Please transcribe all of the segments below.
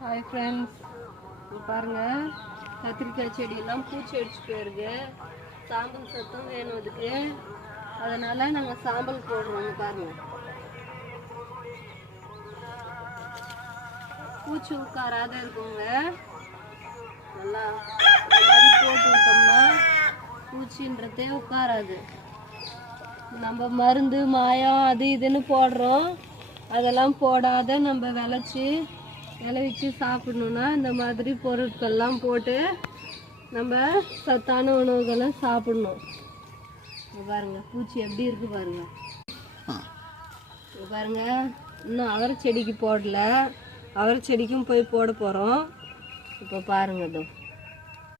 Hi friends பாருங்கள் கத்திரிக்காய் செடியெல்லாம் பூச்சி அடிச்சு போயிருக்கு. சாம்பல் சத்தம் வேணும் அதுக்கு அதனால் நாங்கள் சாம்பல் போடுறோம் பாருங்கள் பூச்சி உட்காராத இருக்குங்க. நல்லா மாதிரி போட்டு விட்டோம்னா பூச்சின்றதே உட்காராது. நம்ம மருந்து மாயம் அது இதுன்னு போடுறோம். அதெல்லாம் போடாத நம்ம விளைச்சி விளைவிச்சு சாப்பிடணுன்னா இந்த மாதிரி பொருட்கள்லாம் போட்டு நம்ம சத்தான உணவுகளை சாப்பிடணும். பாருங்க பூச்சி எப்படி இருக்கு பாருங்க. பாருங்க இன்னும் அவரை செடிக்கு போடல. அவரை செடிக்கும் போய் போட போகிறோம் இப்போ பாருங்க இதோ.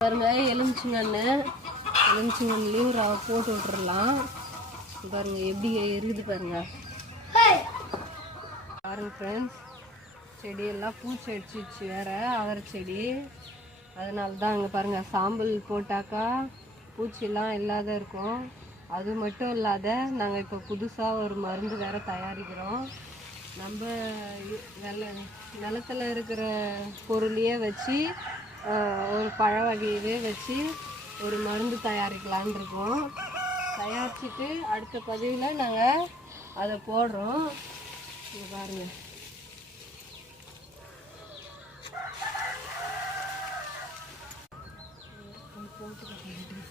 பாருங்க எலுமிச்சங்கன்று எலுமிச்சங்கன்லேயும் ரவை போட்டு விட்டுறலாம். பாருங்க எப்படி இருக்குது பாருங்க. பாருங்க ஃப்ரெண்ட்ஸ் செடியெல்லாம் பூச்சி அடிச்சிச்சு வேற அவரை செடி. அதனால தான் அங்கே பாருங்கள் சாம்பல் போட்டாக்கா பூச்சிலாம் இல்லாத இருக்கும். அது மட்டும் இல்லாத நாங்கள் இப்போ புதுசாக ஒரு மருந்து வேற தயாரிக்கிறோம். நம்ம நில நிலத்தில் நிலத்துல இருக்கிற பொருளையே வச்சு ஒரு பழ வகையவே வச்சு ஒரு மருந்து தயாரிக்கலான் இருக்கோம். தயாரிச்சுட்டு அடுத்த பதிவில் நாங்கள் அதை போடுறோம். பாருங்கள் பாருங்க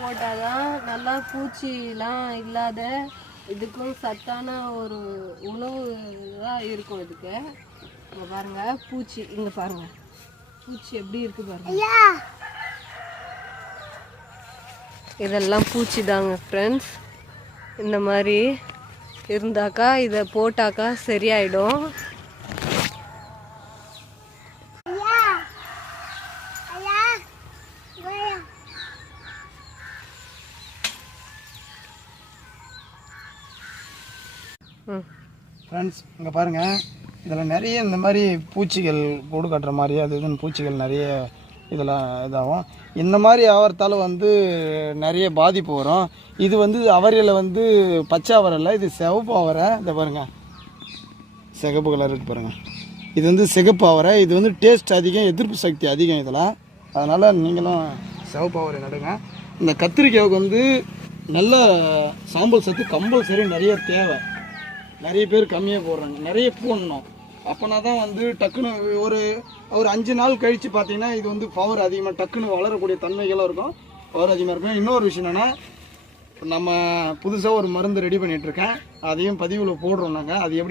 போட்டாதான் நல்லா பூச்சிலாம் இல்லாத இதுக்கும் சத்தான ஒரு உணவு தான் இருக்கும் இதுக்கு. இங்க பாருங்க பூச்சி. இங்க பாருங்க. பூச்சி எப்படி இருக்கு பாருங்க. இதெல்லாம் பூச்சி தாங்க ஃப்ரெண்ட்ஸ் இந்த மாதிரி இருந்தாக்கா இதை போட்டாக்கா சரியாயிடும். ஃப்ரெண்ட்ஸ் இங்கே பாருங்கள் இதில் நிறைய இந்த மாதிரி பூச்சிகள் கூடு கட்டுற மாதிரி அது இதுன்னு பூச்சிகள் நிறைய இதெல்லாம் இதாகும். இந்த மாதிரி ஆவரத்தால் வந்து நிறைய பாதிப்பு வரும். இது வந்து அவரையில் வந்து பச்சை அவரை இது சிவப்பு அவரை. இதை பாருங்கள் சிகப்பு கலர் இருக்கு பாருங்கள் இது வந்து சிகப்பு அவரை. இது வந்து டேஸ்ட் அதிகம் எதிர்ப்பு சக்தி அதிகம் இதில். அதனால் நீங்களும் சிவப்பு அவரை நடுங்க. இந்த கத்திரிக்காய்க்கு வந்து நல்ல சாம்பல் சத்து கம்பல்சரி நிறைய தேவை. நிறைய பேர் கம்மியாக போடுறாங்க. நிறைய போடணும். அப்போனா தான் வந்து டக்குன்னு ஒரு ஒரு அஞ்சு நாள் கழித்து பார்த்தீங்கன்னா இது வந்து பவர் அதிகமாக டக்குன்னு வளரக்கூடிய தன்மைகளும் இருக்கும். பவர் அதிகமாக இருக்கும். இன்னொரு விஷயம் என்னென்னா நம்ம புதுசாக ஒரு மருந்து ரெடி பண்ணிகிட்ருக்கேன் அதையும் பதிவில் போடுறோம் நாங்கள் அது எப்படி